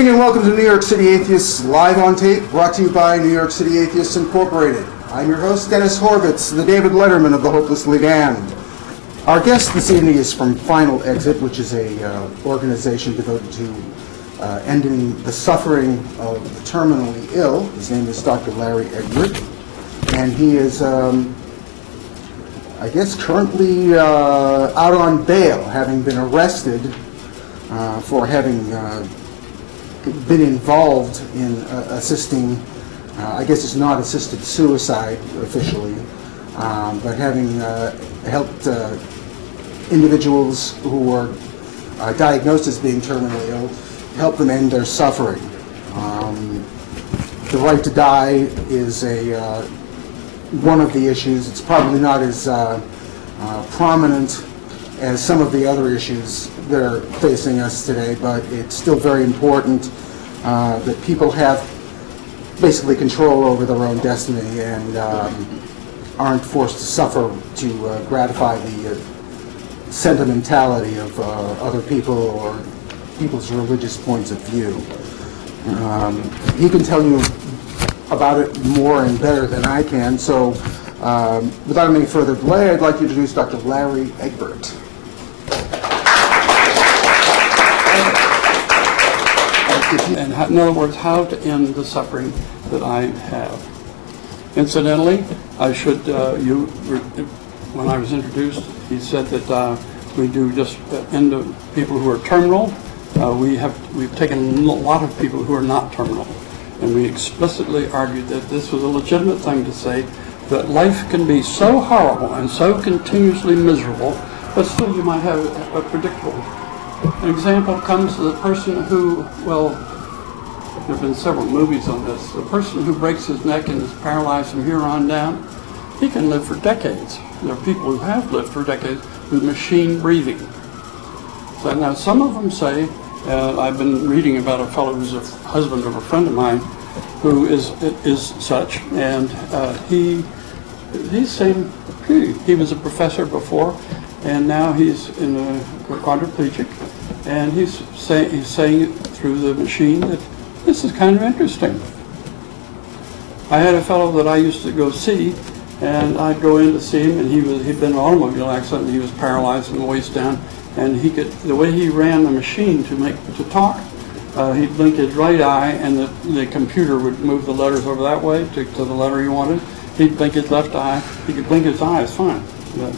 evening and welcome to New York City Atheists Live on Tape, brought to you by New York City Atheists Incorporated. I'm your host, Dennis Horvitz, the David Letterman of the Hopelessly Damned. Our guest this evening is from Final Exit, which is a organization devoted to ending the suffering of the terminally ill. His name is Dr. Larry Egbert, and he is, I guess, currently out on bail, having been arrested for having been involved in assisting, I guess it's not assisted suicide officially, but having helped individuals who are diagnosed as being terminally ill, help them end their suffering. The right to die is one of the issues. It's probably not as prominent as some of the other issues that are facing us today, but it's still very important that people have basically control over their own destiny and aren't forced to suffer to gratify the sentimentality of other people or people's religious points of view. He can tell you about it more and better than I can, so without any further delay, I'd like to introduce Dr. Larry Egbert. And in other words, how to end the suffering that I have. Incidentally, I should, when I was introduced, he said that we do just end of people who are terminal. We've taken a lot of people who are not terminal, and we explicitly argued that this was a legitimate thing to say, that life can be so horrible and so continuously miserable, but still you might have a predictable. An example comes to the person who, well, there have been several movies on this. The person who breaks his neck and is paralyzed from here on down, he can live for decades. There are people who have lived for decades with machine breathing. So now some of them say, I've been reading about a fellow who's a husband of a friend of mine who is such, and he's saying he was a professor before, and now he's in a quadriplegic, and he's saying through the machine that this is kind of interesting. I had a fellow that I used to go see, and I'd go in to see him, and he'd been in an automobile accident, and he was paralyzed from the waist down, and the way he ran the machine to talk, he'd blink his right eye, and the computer would move the letters over that way to the letter he wanted. He'd blink his left eye. He could blink his eyes fine.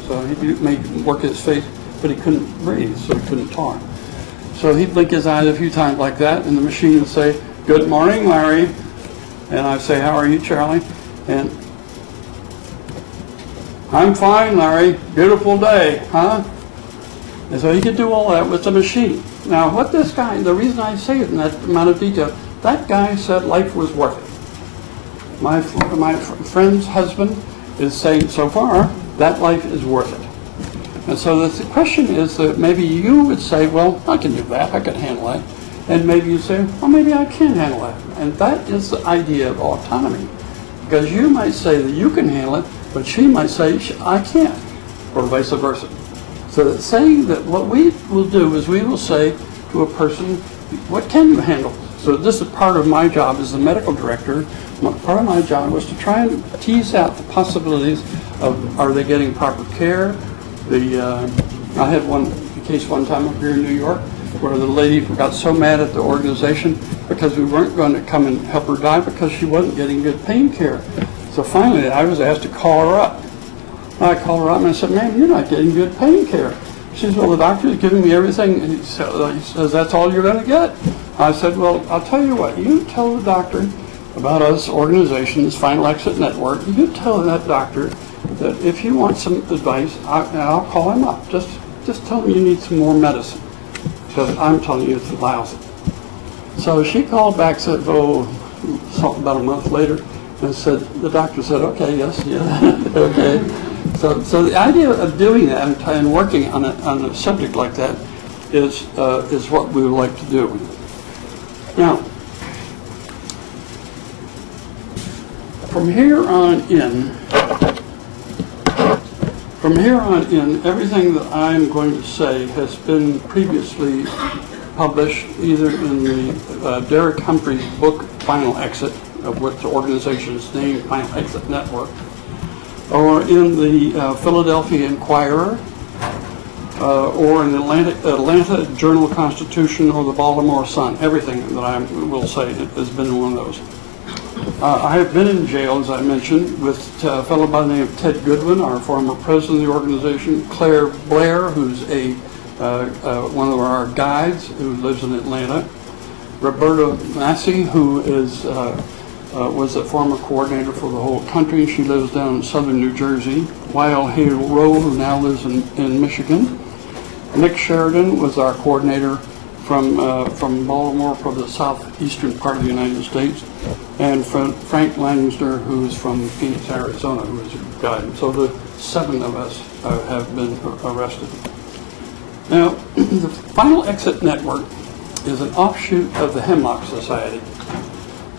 So he could work his face, but he couldn't breathe, so he couldn't talk. So he'd blink his eyes a few times like that, and the machine would say, "Good morning, Larry." And I'd say, "How are you, Charlie?" And, "I'm fine, Larry. Beautiful day, huh?" And so he could do all that with the machine. Now, what this guy, the reason I say it in that amount of detail, that guy said life was worth it. My friend's husband is saying so far that life is worth it. And so the question is that maybe you would say, well, I can do that, I can handle that. And maybe you say, well, maybe I can't handle that. And that is the idea of autonomy. Because you might say that you can handle it, but she might say, I can't, or vice versa. So that saying that what we will do is we will say to a person, what can you handle? So this is part of my job as the medical director. Part of my job was to try and tease out the possibilities of, are they getting proper care? I had a case one time up here in New York where the lady got so mad at the organization because we weren't going to come and help her die because she wasn't getting good pain care. So finally I was asked to call her up. I called her up and I said, "Ma'am, you're not getting good pain care." She says, "Well, the doctor's giving me everything." And he says, "That's all you're going to get?" I said, "Well, I'll tell you what, you tell the doctor about us organizations, Final Exit Network, you tell that doctor that if he wants some advice, I'll call him up. Just tell him you need some more medicine, because I'm telling you it's lousy." So she called back, said, about a month later, and said, the doctor said, "Okay, yes, yeah, okay." So the idea of doing that and working on a subject like that is what we would like to do. Now, from here on in, everything that I'm going to say has been previously published either in the Derek Humphrey's book, Final Exit, of what the organization is named, Final Exit Network, or in the Philadelphia Inquirer, or in the Atlanta Journal-Constitution, or the Baltimore Sun. Everything that I will say has been in one of those. I have been in jail, as I mentioned, with a fellow by the name of Ted Goodwin, our former president of the organization, Claire Blair, who's one of our guides who lives in Atlanta, Roberta Massey, who is was a former coordinator for the whole country. She lives down in southern New Jersey. Y.L. Hale Rowe, who now lives in Michigan. Nick Sheridan was our coordinator from Baltimore for the southeastern part of the United States. And Frank Langsner, who's from Phoenix, Arizona, who is your guide. So the 7 of us have been arrested. Now, the Final Exit Network is an offshoot of the Hemlock Society.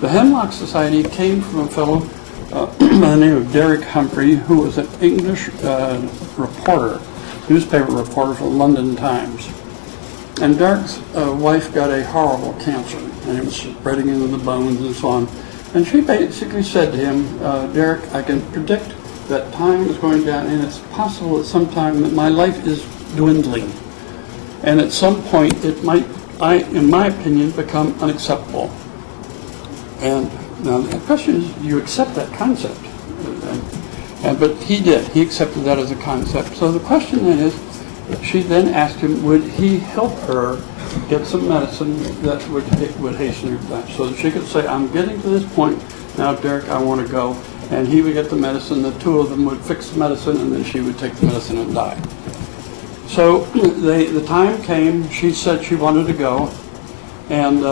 The Hemlock Society came from a fellow by the name of Derek Humphrey, who was an English reporter, newspaper reporter for the London Times. And Derek's wife got a horrible cancer, and it was spreading into the bones and so on. And she basically said to him, Derek, I can predict that time is going down, and it's possible at some time that my life is dwindling. And at some point, it might, in my opinion, become unacceptable. And now the question is, do you accept that concept? But he did. He accepted that as a concept. So the question then is, she then asked him, would he help her get some medicine that would hasten her death? So that she could say, I'm getting to this point, now Derek, I want to go. And he would get the medicine, the two of them would fix the medicine, and then she would take the medicine and die. So the time came, she said she wanted to go, and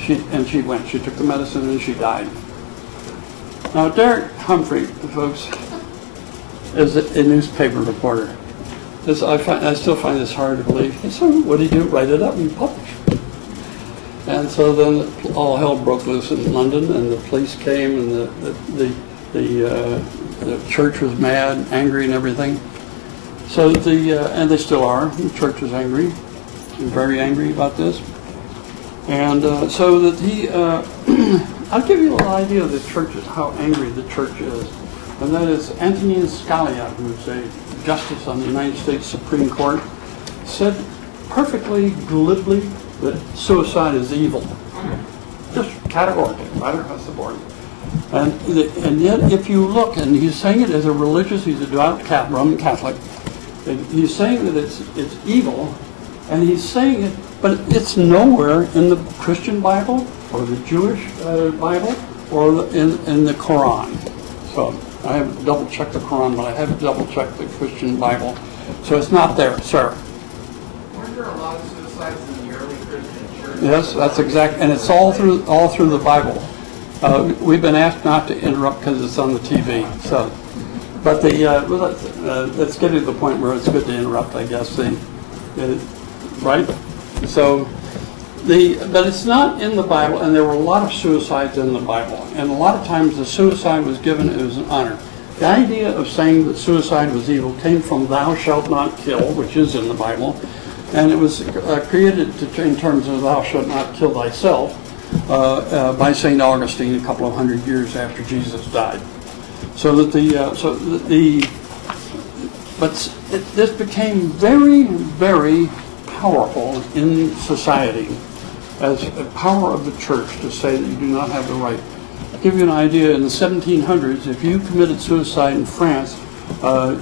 she went. She took the medicine and she died. Now Derek Humphrey, folks, is a newspaper reporter. I still find this hard to believe. So what did he do? Write it up and publish it. And so then all hell broke loose in London, and the police came, and the church was mad, angry, and everything. So and they still are. The church is angry, very angry about this. And so that I'll give you a little idea of the churches, how angry the church is. And that is Antonin Scalia, who's a justice on the United States Supreme Court, said perfectly glibly that suicide is evil. Just categorically, right across the board. And yet, if you look, and he's saying it as a religious, he's a devout Roman Catholic, and he's saying that it's evil, and he's saying it, but it's nowhere in the Christian Bible, or the Jewish Bible, or in the Quran. So I haven't double-checked the Quran, but I haven't double-checked the Christian Bible. So it's not there, sir. Weren't there a lot of suicides in the early Christian church? Yes, that's exact, and it's all through the Bible. We've been asked not to interrupt because it's on the TV. So, but let's get to the point where it's good to interrupt, I guess. Right? So, but it's not in the Bible, and there were a lot of suicides in the Bible, and a lot of times the suicide was given as an honor. The idea of saying that suicide was evil came from "Thou shalt not kill," which is in the Bible, and it was created in terms of "Thou shalt not kill thyself" by St. Augustine a couple of hundred years after Jesus died. So that this became very, very powerful in society as a power of the church to say that you do not have the right. I'll give you an idea. In the 1700s, if you committed suicide in France,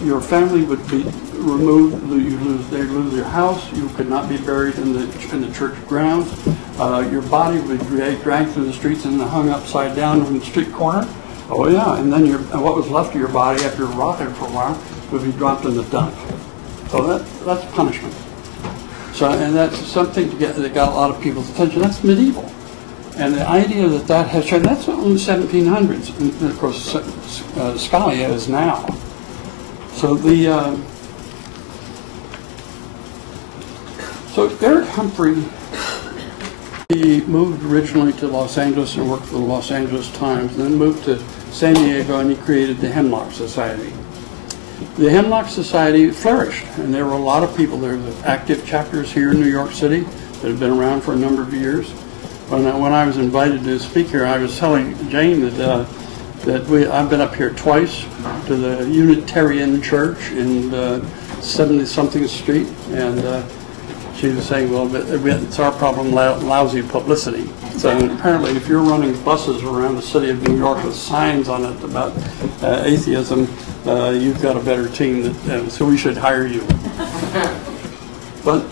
your family would be removed. They'd lose your house. You could not be buried in the church grounds. Your body would be dragged through the streets and hung upside down on the street corner. Oh yeah, and then what was left of your body after rotting for a while would be dropped in the dump. So that's punishment. So, and that's something that got a lot of people's attention. That's medieval. And the idea that has changed, that's in the 1700s. And of course, Scalia is now. So so Derek Humphrey, he moved originally to Los Angeles and worked for the Los Angeles Times, and then moved to San Diego, and he created the Hemlock Society. the Hemlock Society flourished, and there were a lot of people. There were active chapters here in New York City that have been around for a number of years. When I was invited to speak here, I was telling Jane that I've been up here twice to the Unitarian Church in 70-something Street, and she was saying, well, it's our problem, lousy publicity. So apparently, if you're running buses around the city of New York with signs on it about atheism, you've got a better team, so we should hire you. But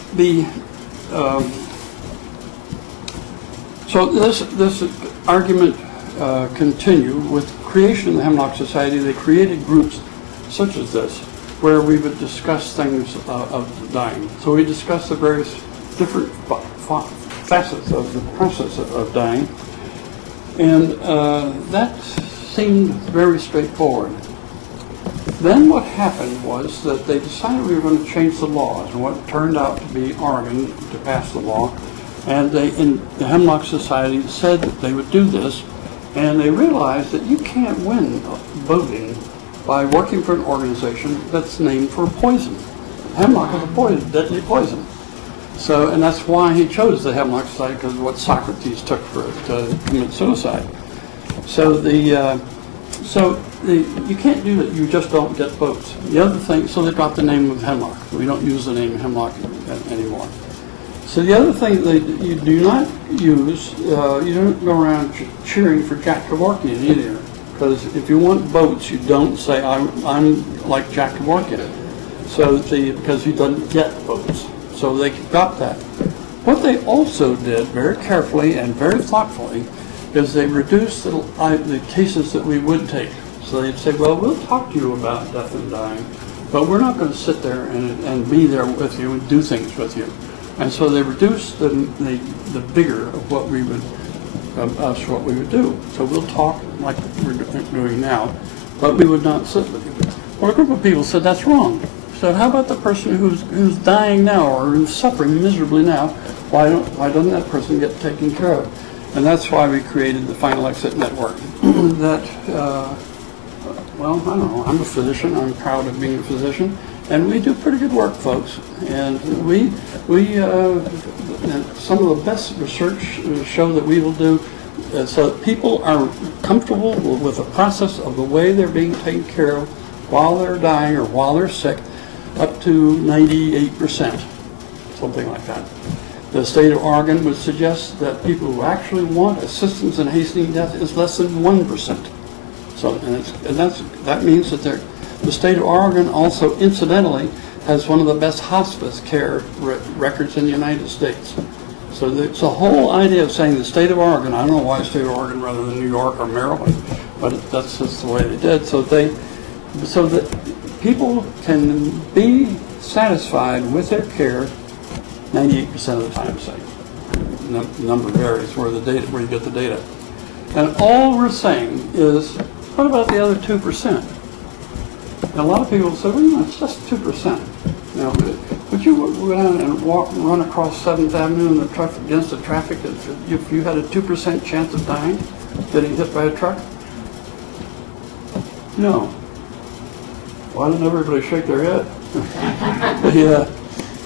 so this argument continued with creation of the Hemlock Society. They created groups such as this, where we would discuss things of dying. So we discussed the various different facets of the process of dying, and that seemed very straightforward. Then what happened was that they decided we were going to change the laws, and what turned out to be Oregon to pass the law, and the Hemlock Society said that they would do this, and they realized that you can't win voting by working for an organization that's named for poison. Hemlock is a poison, deadly poison. So, and that's why he chose the Hemlock Society, because of what Socrates took for it to commit suicide. So you can't do that. You just don't get votes. The other thing, so they dropped the name of Hemlock. We don't use the name Hemlock anymore. So the other thing that you do not use, you don't go around cheering for Jack Kevorkian either. Because if you want votes, you don't say, I'm like Jack Kevorkian. So because he doesn't get votes. So they got that. What they also did very carefully and very thoughtfully is they reduced the cases that we would take. So they'd say, well, we'll talk to you about death and dying, but we're not going to sit there and be there with you and do things with you. And so they reduced the vigor of what we would do. So we'll talk like we're doing now, but we would not sit with you. Well, a group of people said that's wrong. So how about the person who's dying now or who's suffering miserably now? Why doesn't that person get taken care of? And that's why we created the Final Exit Network. Well, I don't know. I'm a physician. I'm proud of being a physician, and we do pretty good work, folks. And some of the best research show that we will do so that people are comfortable with the process of the way they're being taken care of while they're dying or while they're sick, up to 98%, something like that. The state of Oregon would suggest that people who actually want assistance in hastening death is less than 1%. So, that means that the state of Oregon also, incidentally, has one of the best hospice care records in the United States. So it's the whole idea of saying the state of Oregon, I don't know why the state of Oregon rather than New York or Maryland, but that's just the way they did. So that people can be satisfied with their care 98% of the time, say. The number varies where you get the data. And all we're saying is, what about the other 2%? And a lot of people say, well, it's just 2%. Now, would you go down and run across 7th Avenue against the traffic if you had a 2% chance of dying, getting hit by a truck? No. Why doesn't everybody shake their head?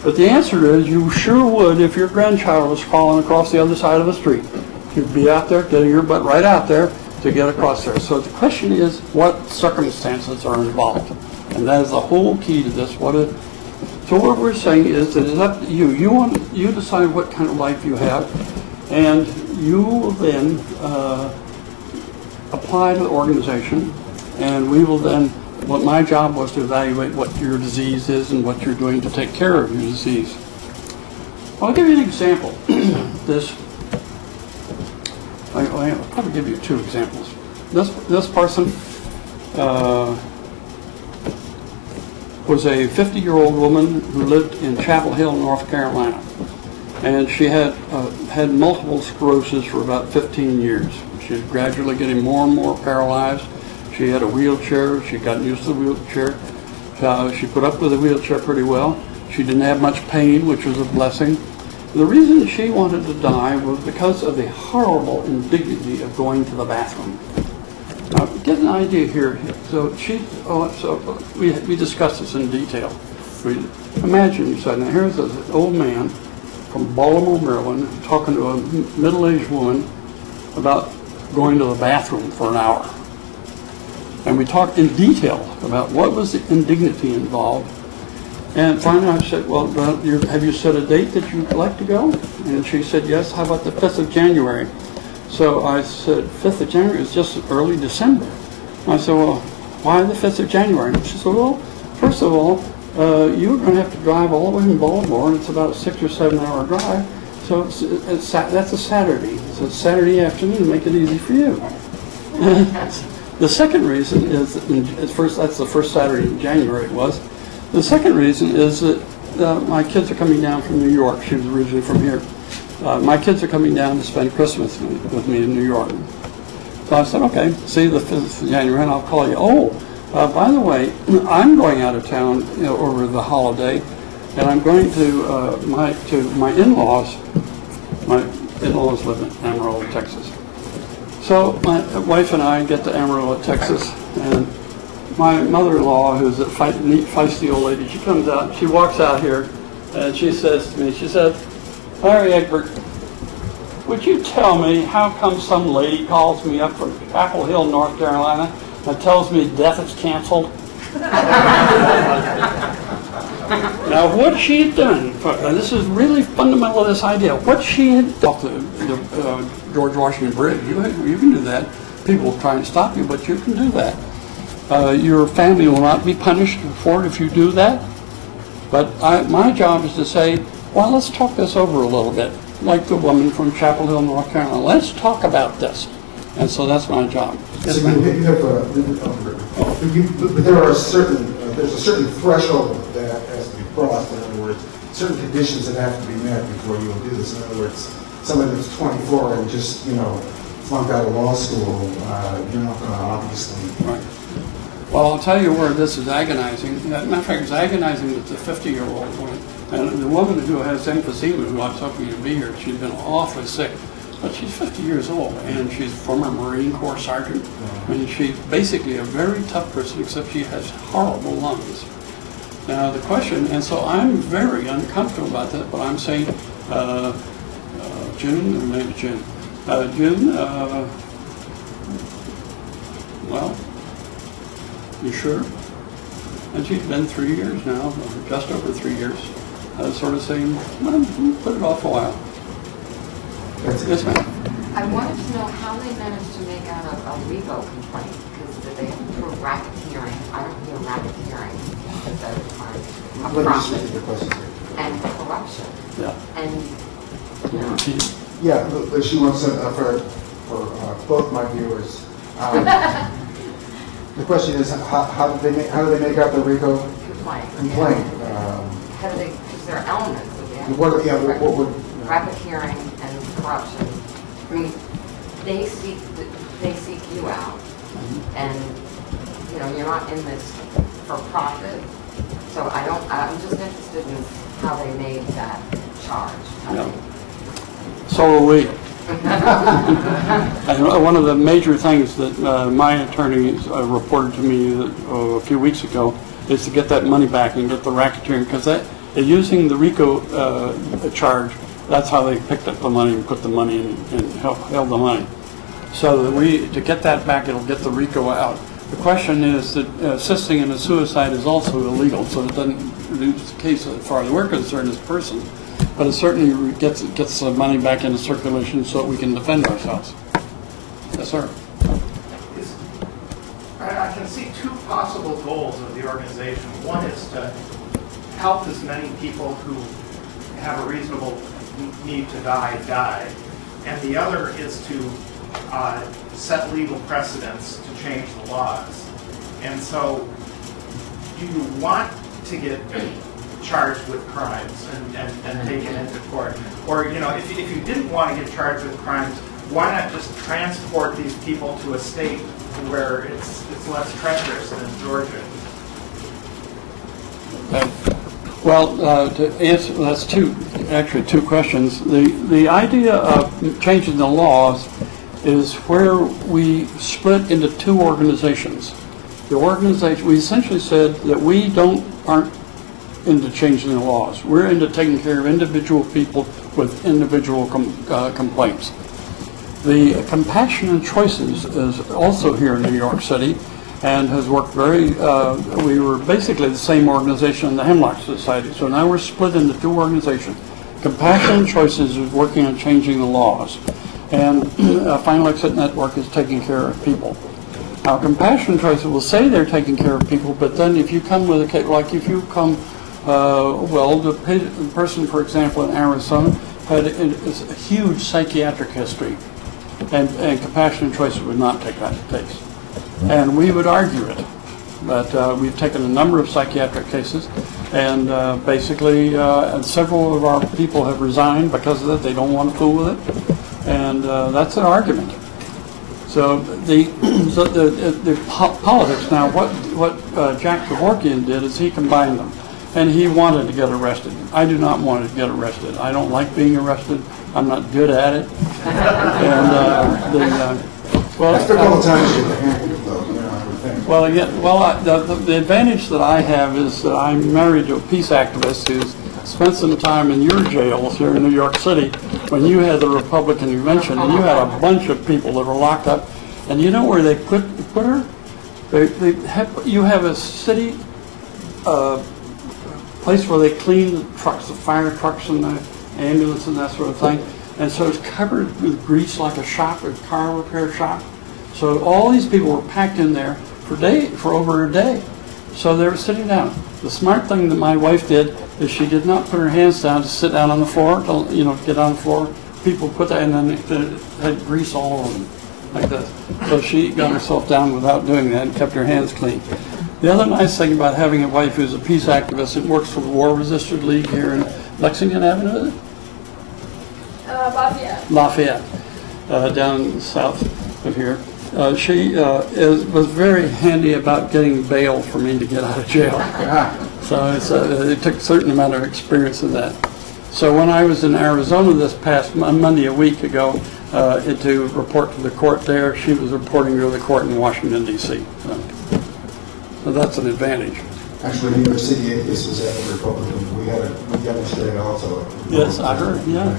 But the answer is you sure would if your grandchild was crawling across the other side of the street. You'd be out there, getting your butt right out there to get across there. So the question is, what circumstances are involved? And that is the whole key to this. So what we're saying is that it's up to you. You decide what kind of life you have, and you will then apply to the organization, and we will then, what my job was to evaluate what your disease is and what you're doing to take care of your disease. I'll give you an example. I'll probably give you 2 examples. This person was a 50-year-old woman who lived in Chapel Hill, North Carolina. And she had multiple sclerosis for about 15 years. She was gradually getting more and more paralyzed. She had a wheelchair. She'd gotten used to the wheelchair. She put up with the wheelchair pretty well. She didn't have much pain, which was a blessing. The reason she wanted to die was because of the horrible indignity of going to the bathroom. Now, get an idea here. So we discussed this in detail. Imagine, you said, now here's an old man from Baltimore, Maryland, talking to a middle-aged woman about going to the bathroom for an hour. And we talked in detail about what was the indignity involved. And finally I said, well, have you set a date that you'd like to go? And she said, yes, how about the 5th of January? So I said, 5th of January is just early December. And I said, well, why the 5th of January? And she said, well, first of all, you're going to have to drive all the way from Baltimore, and it's about a 6 or 7 hour drive. So that's a Saturday. So it's Saturday afternoon, make it easy for you. The second reason is, that's the first Saturday in January it was. The second reason is that my kids are coming down from New York. She was originally from here. My kids are coming down to spend Christmas with me in New York. So I said, okay, see you the 5th of January, and I'll call you. Oh, by the way, I'm going out of town over the holiday, and I'm going to my in-laws. My in-laws live in Amarillo, Texas. So my wife and I get to Amarillo, Texas, and my mother-in-law, who's a feisty old lady, she comes out, she walks out here, and she says to me, she said, Larry Egbert, would you tell me how come some lady calls me up from Chapel Hill, North Carolina, and tells me death is canceled? Now, what she had done, and this is really fundamental to this idea, what she had done, the George Washington Bridge, you can do that. People will try and stop you, but you can do that. Your family will not be punished for it if you do that. But my job is to say, well, let's talk this over a little bit, like the woman from Chapel Hill, North Carolina. Let's talk about this. And so that's my job. So you have but there are there's a certain threshold that has to be crossed. In other words, certain conditions that have to be met before you will do this. In other words, somebody that's 24 and just, flunked out of law school, you're not going to obviously. Right. Well, I'll tell you where this is agonizing. As a matter of fact, it's agonizing with the 50-year-old woman. And the woman who has emphysema, who I was hoping to be here, she's been awfully sick. But she's 50 years old, and she's a former Marine Corps sergeant. I mean, she's basically a very tough person, except she has horrible lungs. Now, the question, and so I'm very uncomfortable about that, but I'm saying June, or maybe June. June, well, you sure? And she's been 3 years now, just over 3 years, sort of saying, well, put it off a while. Yes, ma'am. I wanted to know how they managed to make out a RICO complaint, because they have to prove racketeering. I don't hear racketeering as a crime of profit and corruption. Yeah. And, Yeah, but she wants to, for both my viewers. The question is, how do they make out the RICO complaint? How do they? Because there are elements of that. What would racketeering and corruption. I mean, they seek you out, and you're not in this for profit. So I'm just interested in how they made that charge. Yeah. So are we. And one of the major things that my attorney reported to me a few weeks ago is to get that money back and get the racketeering, because using the RICO charge, that's how they picked up the money and put the money in and held the money. So that to get that back, it'll get the RICO out. The question is that assisting in a suicide is also illegal, so it doesn't reduce the case as far as we're concerned as a person. But it certainly gets the money back into circulation so that we can defend ourselves. Yes, sir. I can see two possible goals of the organization. One is to help as many people who have a reasonable need to die. And the other is to set legal precedents to change the laws. And so you want to get charged with crimes and taken into court. Or, if you didn't want to get charged with crimes, why not just transport these people to a state where it's less treacherous than Georgia? Well, to answer, that's actually two questions. The idea of changing the laws is where we split into two organizations. The organization, we essentially said that we aren't into changing the laws. We're into taking care of individual people with individual complaints. The Compassion and Choices is also here in New York City and has worked very, we were basically the same organization in the Hemlock Society, so now we're split into two organizations. Compassion and Choices is working on changing the laws, and Final Exit Network is taking care of people. Now, Compassion and Choices will say they're taking care of people, but then if you come with a case, like if you come, well, the person, for example, in Arizona had a huge psychiatric history, and Compassion and Choices would not take that case. And we would argue it. But we've taken a number of psychiatric cases, and basically several of our people have resigned because of it. They don't want to fool with it, and that's an argument. So the politics now, what Jack Kevorkian did is he combined them, and he wanted to get arrested. I do not want to get arrested. I don't like being arrested. I'm not good at it. And well, after a couple times you get the hang of it, though, you know, I would think. Well, again, the advantage that I have is that I'm married to a peace activist who's spent some time in your jails here in New York City when you had the Republican convention, and you had a bunch of people that were locked up. And you know where they put her? You have a city place where they clean the trucks, the fire trucks and the ambulance and that sort of thing. And so it's covered with grease like a shop, a car repair shop. So all these people were packed in there for over a day. So they were sitting down. The smart thing that my wife did is she did not put her hands down to sit down on the floor, get on the floor. People put that, and then it had grease all over them, like this. So she got herself down without doing that and kept her hands clean. The other nice thing about having a wife who's a peace activist and works for the War Resisters League here in Lexington Avenue, is it? Lafayette, down south of here. She was very handy about getting bail for me to get out of jail. So it took a certain amount of experience in that. So when I was in Arizona this past Monday a week ago to report to the court there, she was reporting to the court in Washington, D.C. So that's an advantage. Actually, New York City Atheists was at the Republican. We demonstrated also. Yes, I heard. Yeah.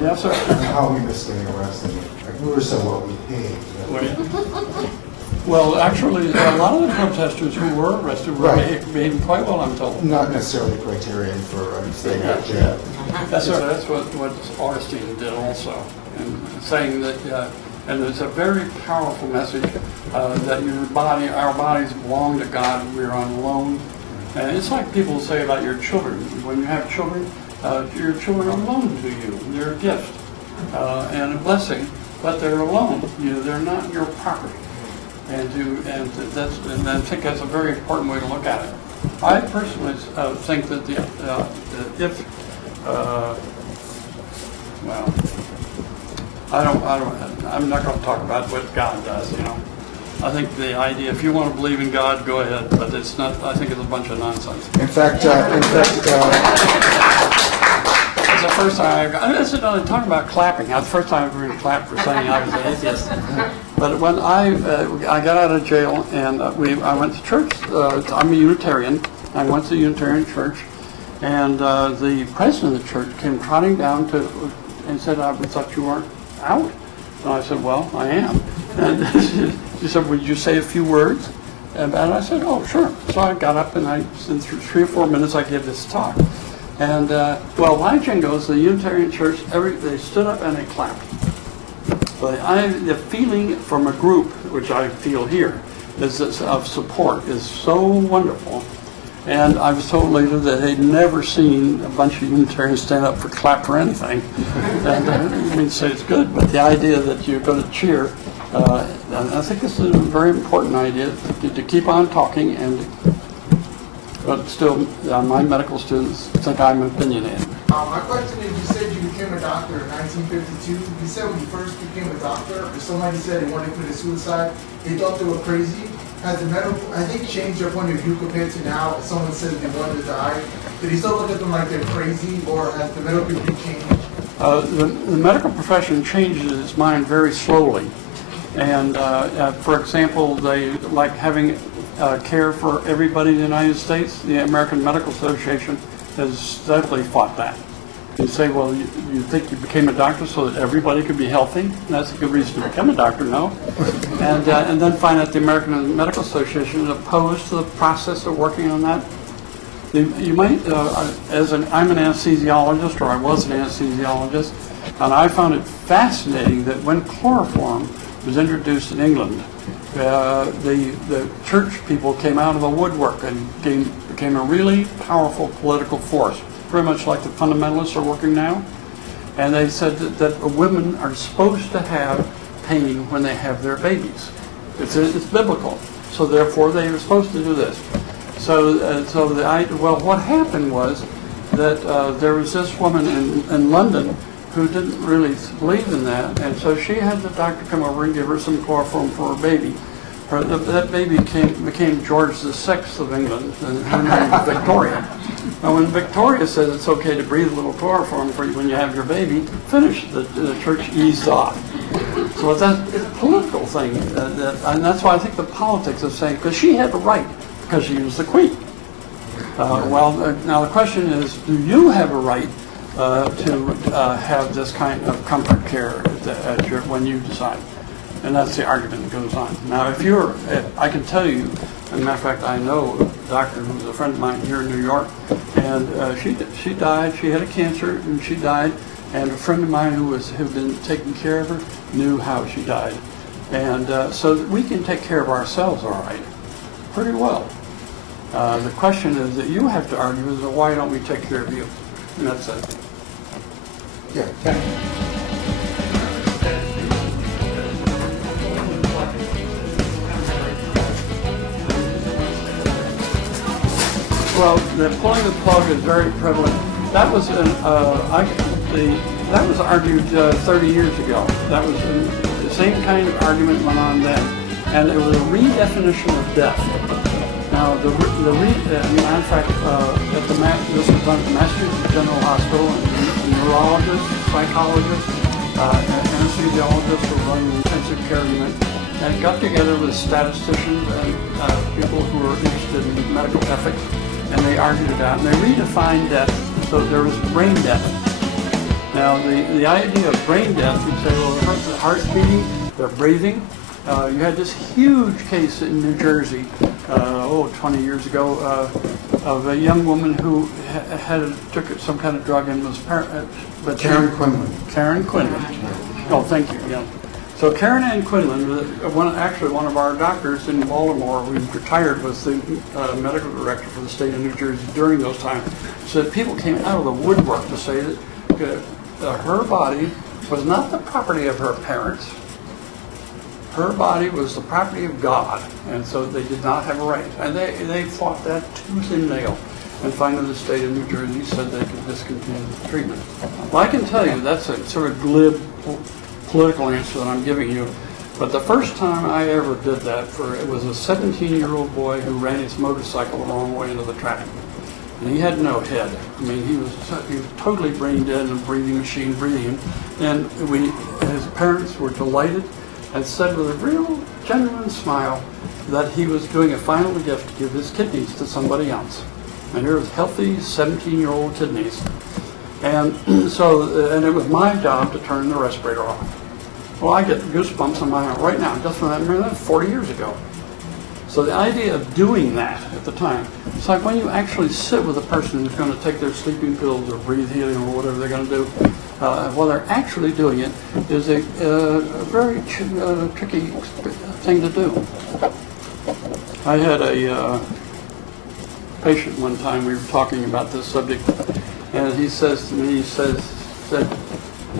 Yes, sir. How we missed getting arrested. Like, we were so well behaved. Well, actually, a lot of the protesters who were arrested were behaving quite well, I'm told. Not necessarily a criterion for staying out of jail. That's what Augustine did also, and saying that, and it's a very powerful message that our bodies belong to God. We're on loan, and it's like people say about your children. When you have children, your children are loaned to you. They're a gift and a blessing, but they're a loan. They're not your property. And I think that's a very important way to look at it. I personally think that I'm not going to talk about what God does. I think the idea, if you want to believe in God, go ahead, but it's not. I think it's a bunch of nonsense. In fact. The first time I'm talking about clapping. That's the first time I've ever clapped for saying I was an atheist. But when I got out of jail and I went to church, I'm a Unitarian. I went to the Unitarian church, and the president of the church came trotting down and said, "I thought you weren't out." And I said, "Well, I am." And she said, "Would you say a few words?" And I said, "Oh, sure." So I got up and in 3 or 4 minutes I gave this talk. And well, my jingles, the Unitarian Church, they stood up and they clapped. But the feeling from a group, which I feel here, of support is so wonderful. And I was told later that they'd never seen a bunch of Unitarians stand up for clap for anything. And I didn't mean to say it's good, but the idea that you're going to cheer, I think this is a very important idea to keep on talking but still, my medical students think I'm opinionated. My question is, you said you became a doctor in 1952. You said when you first became a doctor, if somebody said they wanted to commit suicide, they thought they were crazy. Has the medical, I think, changed your point of view compared to now? If someone says they wanted to die, do they still look at them like they're crazy, or has the medical view changed? The medical profession changes its mind very slowly. And for example, they like having care for everybody in the United States. The American Medical Association has steadily fought that. You say, well, you think you became a doctor so that everybody could be healthy? That's a good reason to become a doctor, no? And then find out the American Medical Association is opposed to the process of working on that. You might, I'm an anesthesiologist, or I was an anesthesiologist, and I found it fascinating that when chloroform was introduced in England, the church people came out of the woodwork and became a really powerful political force, very much like the fundamentalists are working now. And they said that women are supposed to have pain when they have their babies. It's biblical. So therefore they were supposed to do this. So well, what happened was that there was this woman in London who didn't really believe in that, and so she had the doctor come over and give her some chloroform for her baby. That baby became George VI of England, and her name was Victoria. Now, when Victoria says it's okay to breathe a little chloroform for you when you have your baby, finish. The church eased off. So it's a political thing, and that's why I think the politics of saying, because she had the right, because she was the queen. Now the question is, do you have a right to have this kind of comfort care when you decide? And that's the argument that goes on. Now, if I can tell you, as a matter of fact, I know a doctor who's a friend of mine here in New York, and she died. She had a cancer, and she died. And a friend of mine who'd been taking care of her knew how she died. And so we can take care of ourselves all right, pretty well. The question is that you have to argue is, why don't we take care of you? And that's it. Yeah. Well, the pulling the plug is very prevalent. That was that was argued 30 years ago. That was the same kind of argument went on then, and it was a redefinition of death. Now, matter of fact, this was done at the Massachusetts General Hospital, and neurologists, psychologists, anesthesiologists were running an intensive care unit, and got together with statisticians and people who were interested in medical ethics, and they argued it out, and they redefined death. So there was brain death. Now, the idea of brain death, you say, well, the person's heart's beating, they're breathing. You had this huge case in New Jersey, 20 years ago, of a young woman who took some kind of drug and was Karen Quinlan. Karen Quinlan. Oh, thank you. Yeah. So Karen Ann Quinlan, actually one of our doctors in Baltimore, who retired, was the medical director for the state of New Jersey during those times, said people came out of the woodwork to say that her body was not the property of her parents. Her body was the property of God, and so they did not have a right. And they fought that tooth and nail. And finally the state of New Jersey said they could discontinue the treatment. Well, I can tell you that's a sort of glib political answer that I'm giving you. But the first time I ever did that, it was a 17-year-old boy who ran his motorcycle the wrong way into the traffic. And he had no head. I mean, he was totally brain dead and a breathing machine breathing him. And his parents were delighted and said with a real genuine smile that he was doing a final gift to give his kidneys to somebody else. And here was healthy 17-year-old kidneys. And and it was my job to turn the respirator off. Well, I get goosebumps on my arm right now, just from that 40 years ago. So the idea of doing that at the time, it's like when you actually sit with a person who's going to take their sleeping pills or breathe healing or whatever they're going to do, while they're actually doing it, is a very tricky thing to do. I had a patient one time, we were talking about this subject, and he says to me, he said,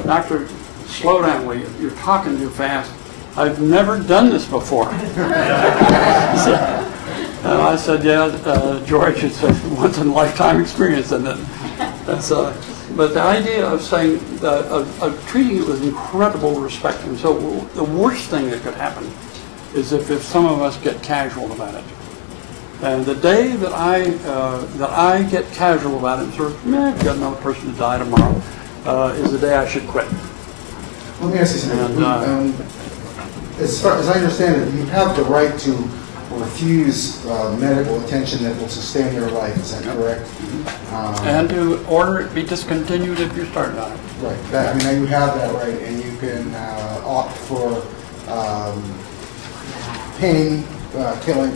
"Doctor, slow down, will you? You're talking too fast. I've never done this before." I said, "Yeah, George, it's a once-in-a-lifetime experience, isn't it?" But the idea of saying, of treating it with incredible respect, and so the worst thing that could happen is if some of us get casual about it. And the day that I get casual about it, and sort of, we've got another person to die tomorrow, is the day I should quit. Let me ask you something. And, as far as I understand it, you have the right to refuse medical attention that will sustain your life. Is that correct? And to order it be discontinued if you start on it. Right. That, I mean, you have that right, and you can opt for pain-killing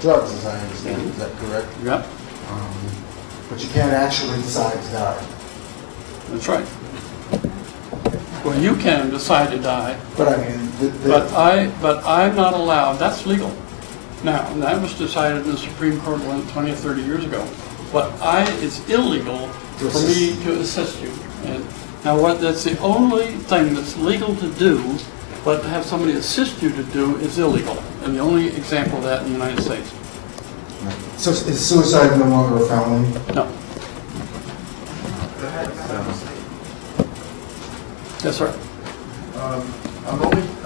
drugs, as I understand. Is that correct? Yep. But you can't actually decide to die. That's right. Well, you can decide to die, But I mean, but I'm not allowed. That's legal. Now, and that was decided in the Supreme Court 20 or 30 years ago. But it's illegal for me to assist you. And now, that's the only thing that's legal to do, but to have somebody assist you to do is illegal. And the only example of that in the United States. so is suicide no longer a felony? No. Yes, sir.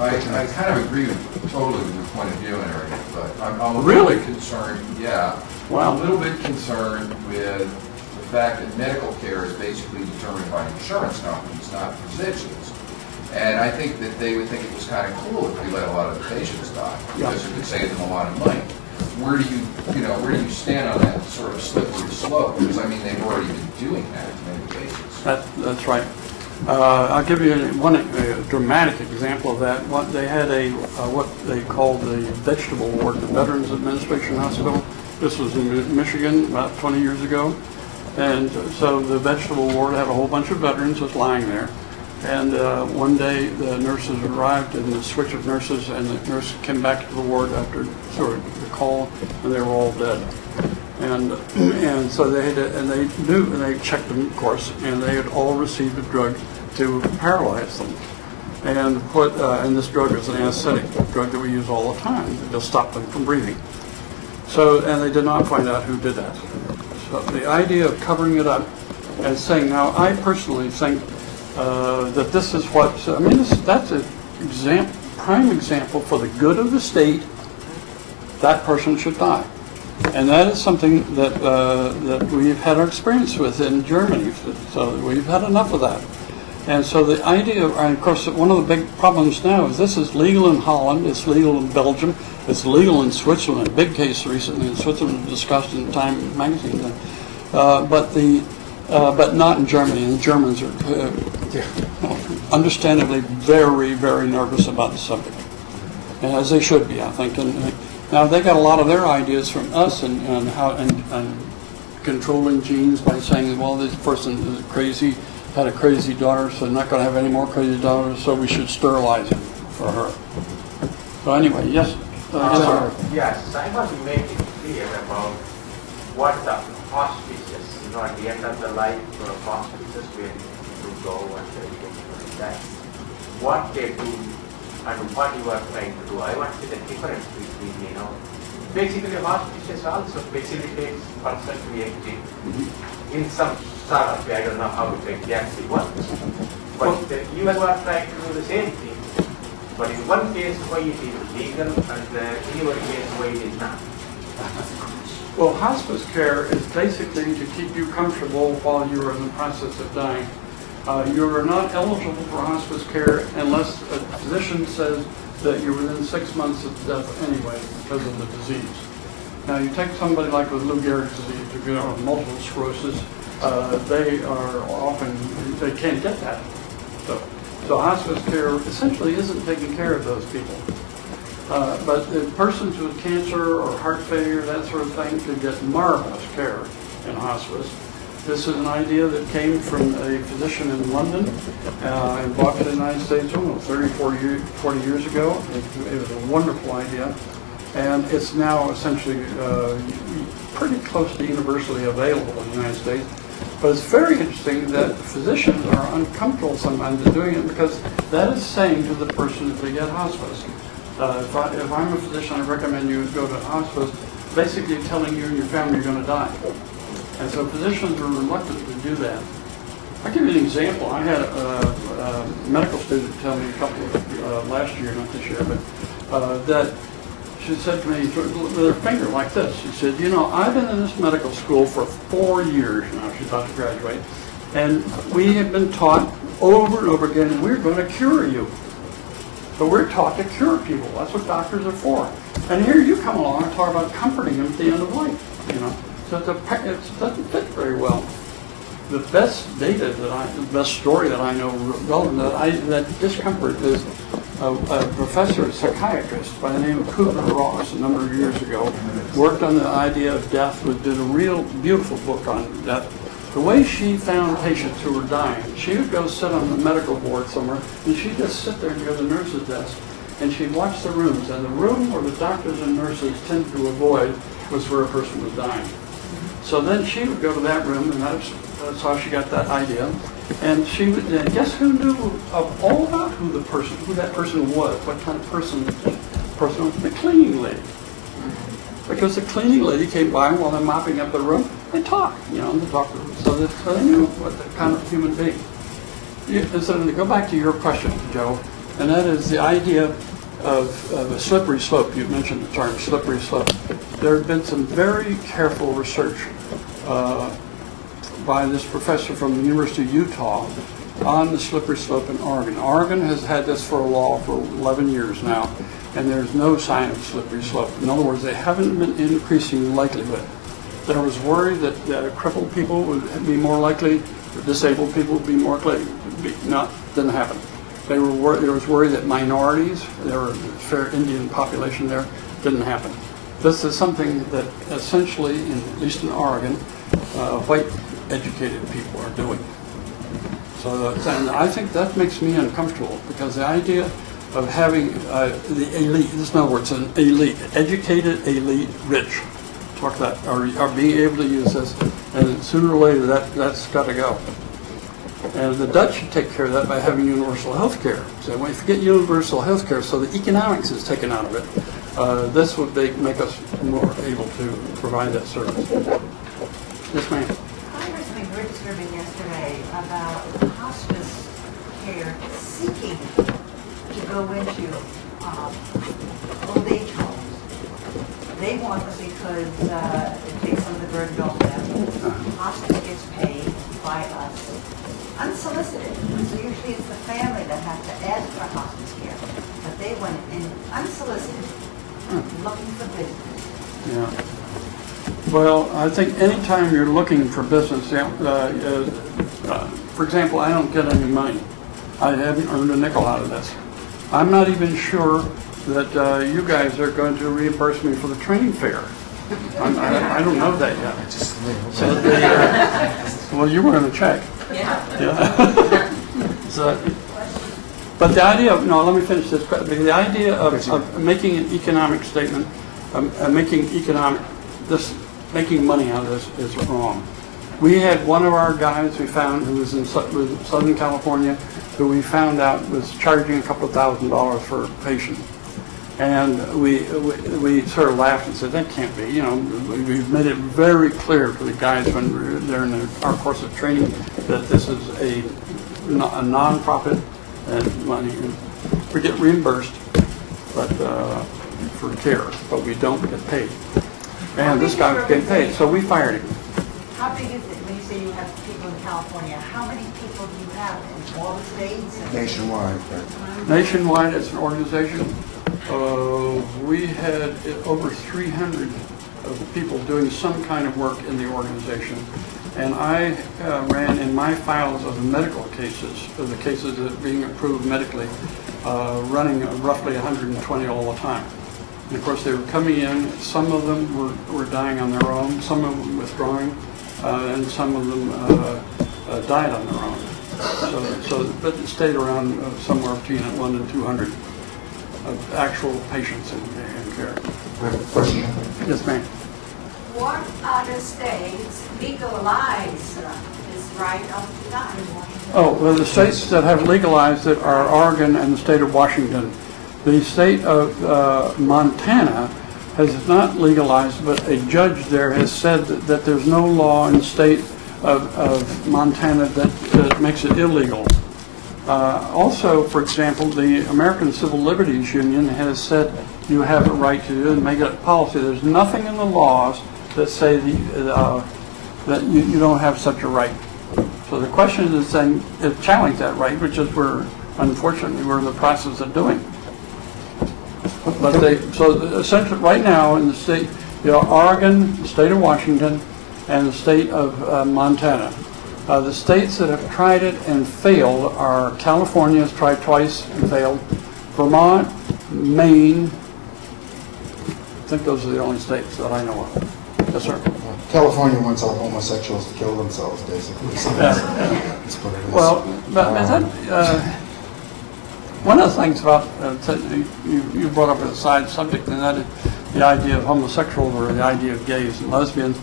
I kind of agree totally with your point of view and everything, but I'm a Really? little bit concerned, yeah. Wow. I'm a little bit concerned with the fact that medical care is basically determined by insurance companies, not physicians. And I think that they would think it was kind of cool if we let a lot of the patients die, because it would save them a lot of money. Where do you stand on that sort of slippery slope? Because I mean, they've already been doing that in many cases. That's right. I'll give you one dramatic example of that. They had what they called the vegetable ward, the Veterans Administration Hospital. This was in Michigan about 20 years ago. And so the vegetable ward had a whole bunch of veterans just lying there. And one day the nurses arrived, and the switch of nurses, and the nurse came back to the ward after sort of the call, and they were all dead. And so they had to, and they knew, and they checked them, of course, and they had all received a drug to paralyze them. And this drug is an anesthetic, a drug that we use all the time to stop them from breathing. So, and they did not find out who did that. So the idea of covering it up and saying, now I personally think that this is what, I mean, that's a prime example for the good of the state, that person should die. And that is something that, that we've had our experience with in Germany, so we've had enough of that. And so the idea, and of course, one of the big problems now is this is legal in Holland, it's legal in Belgium, it's legal in Switzerland. A big case recently in Switzerland discussed in Time magazine, but not in Germany. And the Germans are understandably very, very nervous about the subject, as they should be, I think. And now they got a lot of their ideas from us, and controlling genes by saying, well, this person is crazy, had a crazy daughter, so they're not going to have any more crazy daughters, so we should sterilize it for her. So anyway, yes. Yes, I want to make it clear about what the auspicious, at the end of the life, auspicious where you go and everything like that. What they do and what you are trying to do. I want to see the difference between, basically auspicious also facilitates person to be active in some sort of way. I don't know how it exactly works. But you are trying to do the same thing. But in one case, why it is legal, and in your case, why it is not. Well, hospice care is basically to keep you comfortable while you're in the process of dying. You are not eligible for hospice care unless a physician says that you're within 6 months of death anyway because of the disease. Now, you take somebody like with Lou Gehrig's disease, multiple sclerosis, they are often, they can't get that. So hospice care essentially isn't taking care of those people. But the persons with cancer or heart failure, that sort of thing, could get marvelous care in hospice. This is an idea that came from a physician in London and brought to the United States 30, 40 years ago. It was a wonderful idea. And it's now essentially pretty close to universally available in the United States. But it's very interesting that physicians are uncomfortable sometimes in doing it, because that is saying to the person if they get hospice, if I'm a physician, I recommend you go to hospice, basically telling you and your family you're going to die. And so physicians are reluctant to do that. I'll give you an example. I had a medical student tell me a couple of, last year, not this year, but that she said to me with her finger like this, she said, I've been in this medical school for 4 years now, she's about to graduate, And we have been taught over and over again, we're going to cure you. So we're taught to cure people. That's what doctors are for. And here you come along and talk about comforting them at the end of life. You know, so it doesn't fit very well. The best data that the best story that I know relevant that discomfort is a professor, a psychiatrist by the name of Kubler-Ross a number of years ago, worked on the idea of death, did a real beautiful book on death. The way she found patients who were dying, she would go sit on the medical board somewhere, and she'd just sit there near the nurse's desk, and she'd watch the rooms. And the room where the doctors and nurses tended to avoid was where a person was dying. So then she would go to that room, and that's how she got that idea. And she would, and guess who knew all about who that person was, what kind of person was? The cleaning lady. Because the cleaning lady came by while they're mopping up the room, they talked, you know, they talked, so they knew what the kind of human being. So to go back to your question, Joe, and that is the idea of a slippery slope. You mentioned the term slippery slope. There have been some very careful research by this professor from the University of Utah on the slippery slope in Oregon. Oregon has had this for a law for 11 years now, and there's no sign of slippery slope. In other words, they haven't been increasing likelihood. There was worry that crippled people would be more likely, or disabled people would be more likely. Didn't happen. There was worry that minorities, there were a fair Indian population there, didn't happen. This is something that essentially, at least in Oregon, white educated people are doing. So, and I think that makes me uncomfortable, because the idea of having the elite, in other words, an elite, educated, elite, rich, talk that, are being able to use this, and sooner or later that's got to go. And the Dutch should take care of that by having universal health care. So when you forget universal health care, so the economics is taken out of it, this would make us more able to provide that service. Yes, ma'am. Congressman Britt serving yesterday about hospice care seeking to go into old age homes. They want it because it takes some of the burden off them. Hospice gets paid by us unsolicited. So usually it's the family that has to ask for hospice care. But they went in unsolicited, looking for business. Yeah. Well, I think anytime you're looking for business, for example, I don't get any money. I haven't earned a nickel out of this. I'm not even sure that you guys are going to reimburse me for the training fare. I don't know that yet. So well, you were going to check. Yeah. So, but the idea of, no, let me finish this. The idea of making an economic statement, making money out of this is wrong. We had one of our guys we found who was in Southern California, who we found out was charging a couple of $1,000s for a patient. And we sort of laughed and said, that can't be. You know, we've made it very clear to the guys when they're in our course of training that this is a non-profit and money. We get reimbursed, but for care, but we don't get paid. And this guy was getting paid, so we fired him. How big is it when you say you have people in California? How many people do you have in all the states? Nationwide. Nationwide, as an organization, we had over 300 of people doing some kind of work in the organization. And I ran in my files of the medical cases, of the cases that are being approved medically, running roughly 120 all the time. And of course, they were coming in. Some of them were dying on their own, some of them withdrawing, and some of them died on their own. But it stayed around somewhere between 1 and 200 of actual patients in care. I have a question. Yes, ma'am. What other states legalize this right of dying? Oh, well, the states that have legalized it are Oregon and the state of Washington. The state of Montana has not legalized, but a judge there has said that there's no law in the state of Montana that makes it illegal. Also, for example, the American Civil Liberties Union has said you have a right to do it and make it a policy. There's nothing in the laws that say that you don't have such a right. So So the question is saying, challenge that right, which is unfortunately, we're in the process of doing. But essentially right now in the state, Oregon, the state of Washington, and the state of Montana. The states that have tried it and failed are California has tried twice and failed, Vermont, Maine. I think those are the only states that I know of. Yes, sir. California wants all homosexuals to kill themselves, basically. So that's what it is. Well, one of the things about you brought up as a side subject, and that is the idea of homosexuals or the idea of gays and lesbians.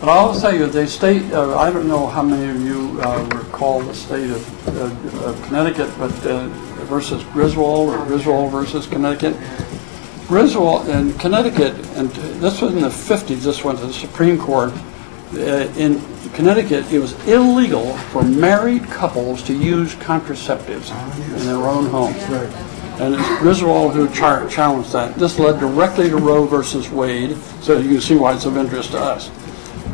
But I'll tell you, the state, I don't know how many of you recall the state of Connecticut, but versus Griswold, or Griswold versus Connecticut. Griswold in Connecticut, and this was in the 50s, this went to the Supreme Court. In Connecticut, it was illegal for married couples to use contraceptives in their own homes. And it's Griswold who challenged that. This led directly to Roe versus Wade, so you can see why it's of interest to us.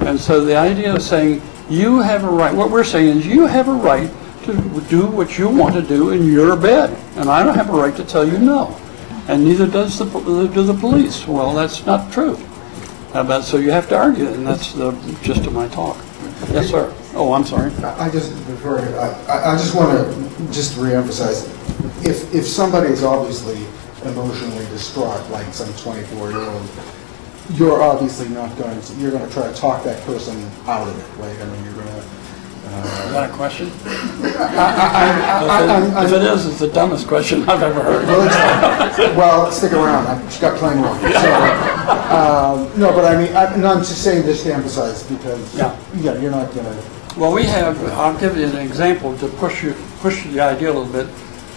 And so the idea of saying you have a right, what we're saying is you have a right to do what you want to do in your bed, and I don't have a right to tell you no. And neither do the police. Well, that's not true. So you have to argue it, and that's the gist of my talk. Yes, sir. Oh, I'm sorry. I just want to just reemphasize, if somebody is obviously emotionally distraught, like some 24-year-old, you're obviously not going to, you're going to try to talk that person out of it, right? I mean, you're going to... Is that a question? If it is, it's the dumbest question I've ever heard. Well, stick around. I've got plenty more. So, no, but I mean, I'm just saying this to emphasize because, you're not going to... Well, we have, I'll give you an example to push the idea a little bit.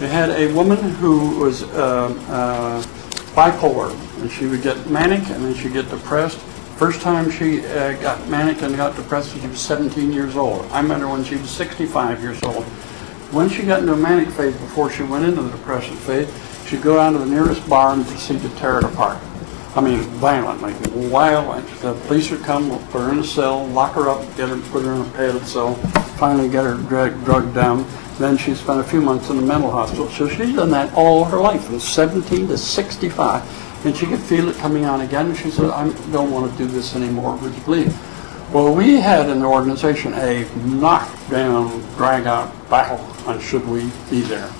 We had a woman who was bipolar, and she would get manic and then she'd get depressed. First time she got manic and got depressed when she was 17 years old. I met her when she was 65 years old. When she got into a manic phase, before she went into the depression phase, she'd go down to the nearest bar and proceed to tear it apart. I mean, violently, wild. The police would come, put her in a cell, lock her up, put her in a padded cell, finally get her drugged down. Then she spent a few months in the mental hospital. So she's done that all her life, from 17 to 65. And she could feel it coming on again. And she said, I don't want to do this anymore. Would you please? Well, we had in the organization a knockdown, drag-out battle on should we be there.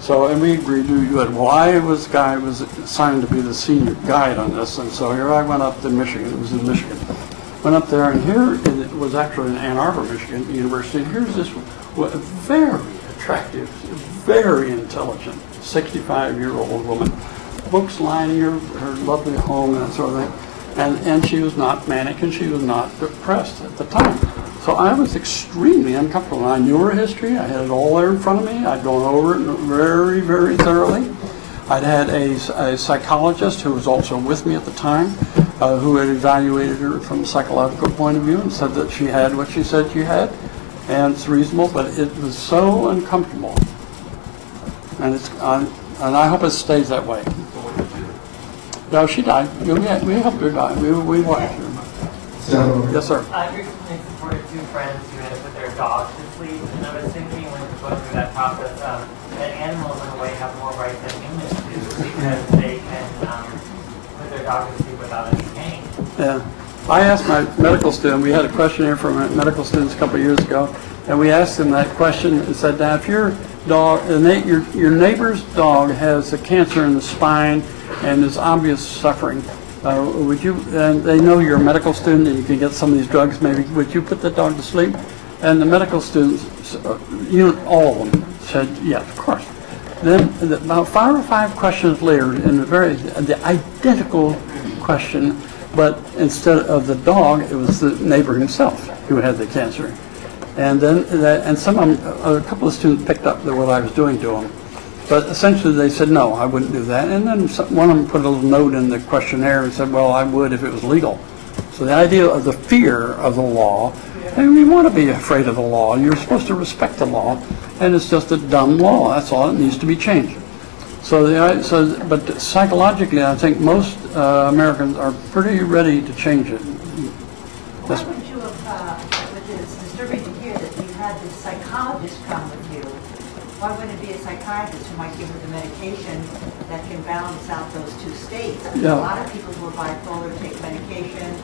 So, and we agreed to do it. Well, I was assigned to be the senior guide on this. And so here I went up to Michigan. It was in Michigan. Went up there, and here it was actually in Ann Arbor, Michigan University. And here's this very attractive, very intelligent, 65-year-old woman. Books lining her lovely home and that sort of thing. And she was not manic and she was not depressed at the time. So I was extremely uncomfortable. And I knew her history. I had it all there in front of me. I'd gone over it very, very thoroughly. I'd had a psychologist who was also with me at the time who had evaluated her from a psychological point of view and said that she had what she said she had. And it's reasonable, but it was so uncomfortable. And I hope it stays that way. No, she died. We helped her die. We watched her. Yes, sir. I recently supported two friends who had to put their dogs to sleep, and I was thinking when you're going through that process, that animals in a way have more rights than humans do because they can put their dog to sleep without any pain. Yeah. I asked my medical student, we had a questionnaire from medical students a couple of years ago, and we asked them that question and said, now if your dog, your neighbor's dog has a cancer in the spine and is obvious suffering, would you, and they know you're a medical student and you can get some of these drugs maybe, would you put the dog to sleep? And the medical students, all of them said, yes, of course. Then about 4 or 5 questions later, in the identical question, but instead of the dog, it was the neighbor himself who had the cancer. And then, a couple of students picked up what I was doing to them. But essentially they said, no, I wouldn't do that. And then one of them put a little note in the questionnaire and said, well, I would if it was legal. So the idea of the fear of the law, and we want to be afraid of the law. You're supposed to respect the law, and it's just a dumb law. That's all. It needs to be changed. But psychologically, I think most Americans are pretty ready to change it. Why would you have, it is disturbing to hear that you had come with you, why wouldn't it be a psychiatrist who might give her the medication that can balance out those two states? Yeah. A lot of people who are bipolar take medication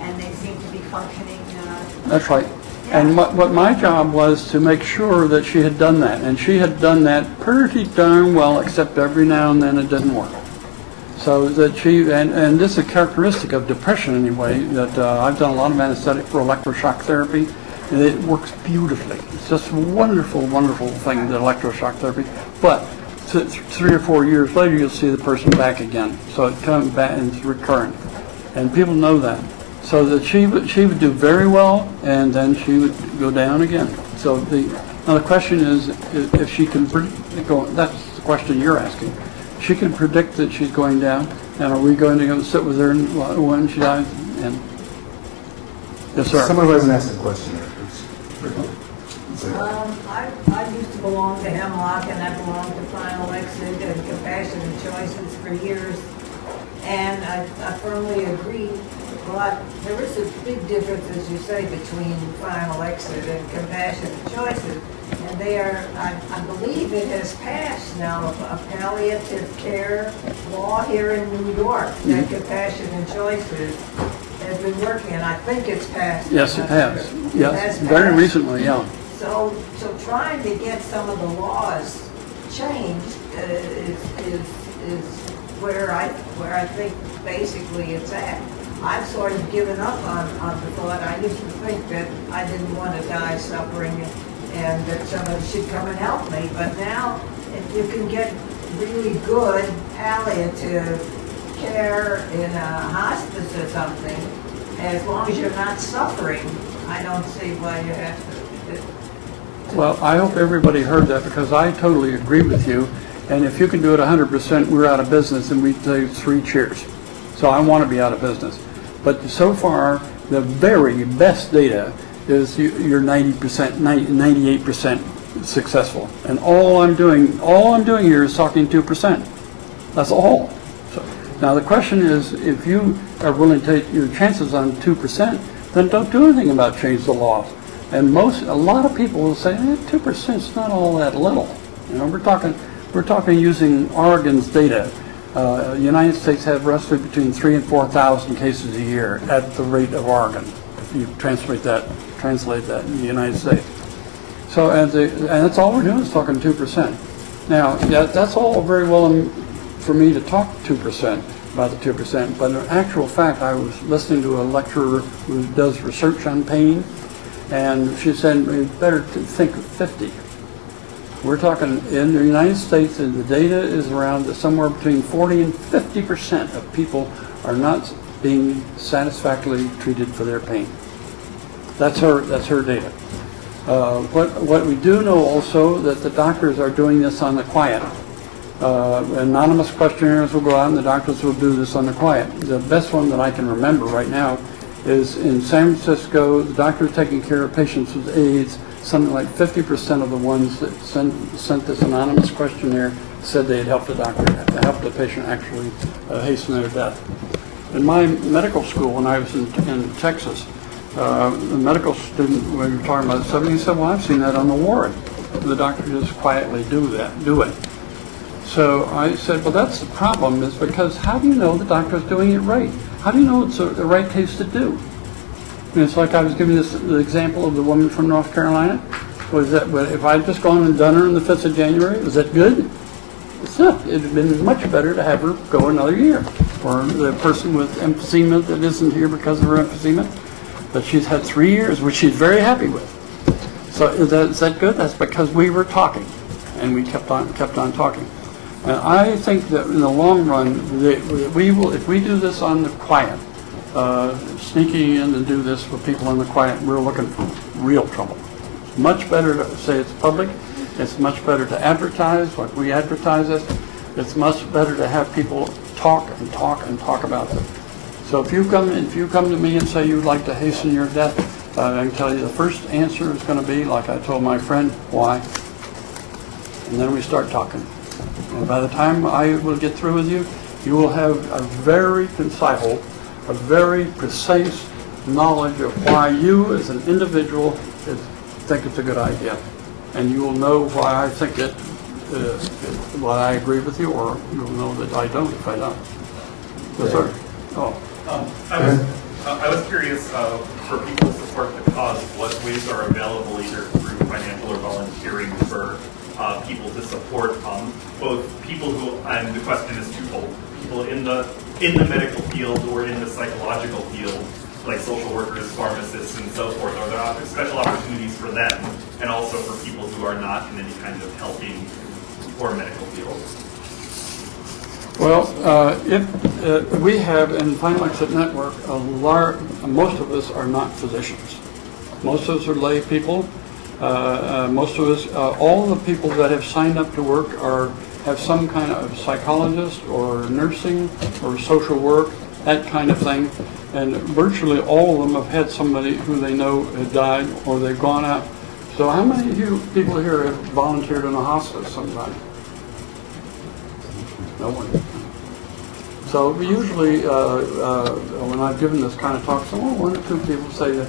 and they seem to be functioning. That's right. Yeah. And what my job was to make sure that she had done that. And she had done that pretty darn well, except every now and then it didn't work. So that she, and this is a characteristic of depression anyway, that I've done a lot of anesthetic for electroshock therapy, and it works beautifully. It's just a wonderful, wonderful thing, the electroshock therapy. But 3 or 4 years later, you'll see the person back again. So it comes back and it's recurrent. And people know that. So that she would do very well, and then she would go down again. So now the question is, if she can go, that's the question you're asking. She can predict that she's going down, and are we going to go sit with her when she dies? And yes, sir. Someone who hasn't asked a question there, please. I used to belong to Hemlock, and I belonged to Final Exit and Compassionate Choices for years, and I firmly agree. But there is a big difference, as you say, between Final Exit and Compassionate Choices. And they are, I believe it has passed now, a palliative care law here in New York that Compassionate Choices has been working, and I think it's passed. Yes, it has. Yes, very recently, yeah. So trying to get some of the laws changed is where I think basically it's at. I've sort of given up on the thought. I used to think that I didn't want to die suffering and that somebody should come and help me. But now, if you can get really good palliative care in a hospice or something, as long as you're not suffering, I don't see why you have to. Well, I hope everybody heard that, because I totally agree with you. And if you can do it 100%, we're out of business, and we say 3 cheers. So I want to be out of business. But so far, the very best data is you're 90%, 98% successful. And all I'm doing here is talking 2%. That's all. So, now the question is, if you are willing to take your chances on 2%, then don't do anything about change the laws. And a lot of people will say, 2% is not all that little. You know, we're talking using Oregon's data. The United States have roughly between 3,000 and 4,000 cases a year at the rate of Oregon, if you translate that in the United States. So, and that's all we're doing is talking 2%. Now, that's all very well for me to talk 2% about the 2%, but in actual fact, I was listening to a lecturer who does research on pain, and she said, we better think of 50. We're talking in the United States, and the data is around somewhere between 40 and 50% of people are not being satisfactorily treated for their pain. That's her data. What we do know also that the doctors are doing this on the quiet. Anonymous questionnaires will go out, and the doctors will do this on the quiet. The best one that I can remember right now is in San Francisco. The doctors taking care of patients with AIDS. Something like 50% of the ones that sent this anonymous questionnaire said they'd help the doctor, help the patient actually hasten their death. In my medical school, when I was in Texas, the medical student, when we were talking about something, he said, well, I've seen that on the ward. The doctor just quietly do it. So I said, well, that's the problem, is because how do you know the doctor's doing it right? How do you know it's the right case to do? And it's like I was giving the example of the woman from North Carolina. Was that, if I'd just gone and done her on the 5th of January, was that good? It's not. It would have been much better to have her go another year. Or the person with emphysema that isn't here because of her emphysema, but she's had 3 years, which she's very happy with. So is that good? That's because we were talking, and we kept on talking. And I think that in the long run, we will, if we do this on the quiet, sneaking in and do this with people in the quiet, we're looking for real trouble. It's much better to say it's public. It's much better to advertise like we advertise it. It's much better to have people talk and talk and talk about it. So if you come to me and say you'd like to hasten your death, I can tell you the first answer is going to be, like I told my friend, why? And then we start talking. And by the time I will get through with you, you will have a very concise, a very precise knowledge of why you as an individual think it's a good idea. and you will know why I think it, why I agree with you, or you'll know that I don't if I don't. Yes, sir. Oh. I was curious, for people to support the cause, what ways are available either through financial or volunteering for people to support both people who, and the question is twofold, people in the medical field or in the psychological field, like social workers, pharmacists, and so forth. Are there special opportunities for them, and also for people who are not in any kind of helping or medical field? Well, if we have in Final Exit Network, most of us are not physicians. Most of us are lay people. Most of us, all the people that have signed up to work have some kind of psychologist or nursing or social work, that kind of thing. And virtually all of them have had somebody who they know had died or they've gone out. So how many of you people here have volunteered in a hospice sometime? No one. So usually when I've given this kind of talk, one or two people say that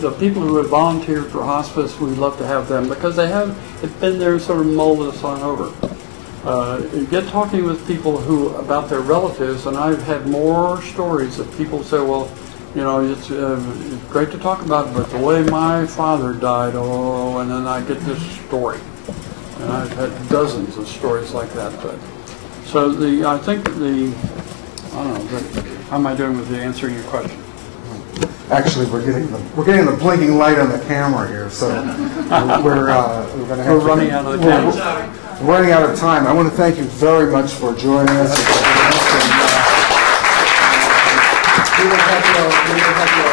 the people who have volunteered for hospice, we'd love to have them because it's been there and sort of molded us on over. Get talking with people about their relatives, and I've had more stories that people say, well, you know, it's great to talk about, but the way my father died, and then I get this story. And I've had dozens of stories like that. So I think I don't know, how am I doing with answering your question? Actually, we're getting the blinking light on the camera here, so we're running out of time. We're running out of time. I want to thank you very much for joining us. We will have your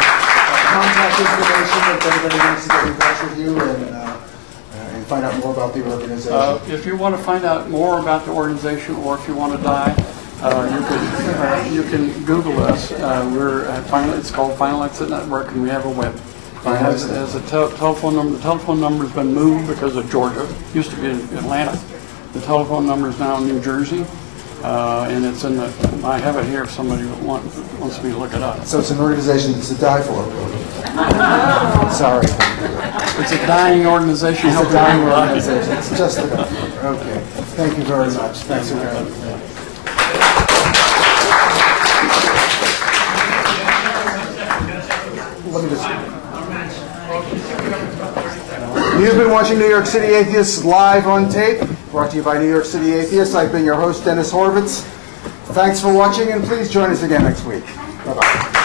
contact information if anybody wants to get in touch with you and find out more about the organization. If you want to find out more about the organization, or if you want to die, you can Google us. It's called Final Exit Network, and we have a web. It has a telephone number. The telephone number has been moved because of Georgia. It used to be in Atlanta. The telephone number is now in New Jersey, and it's in the. I have it here if somebody wants me to look it up. So it's an organization that's to die for. Sorry. It's a dying organization. It's a dying organization. It's just okay. Thank you very much. Thanks again. Let me just. You've been watching New York City Atheists live on tape, brought to you by New York City Atheists. I've been your host, Dennis Horvitz. Thanks for watching, and please join us again next week. Bye-bye.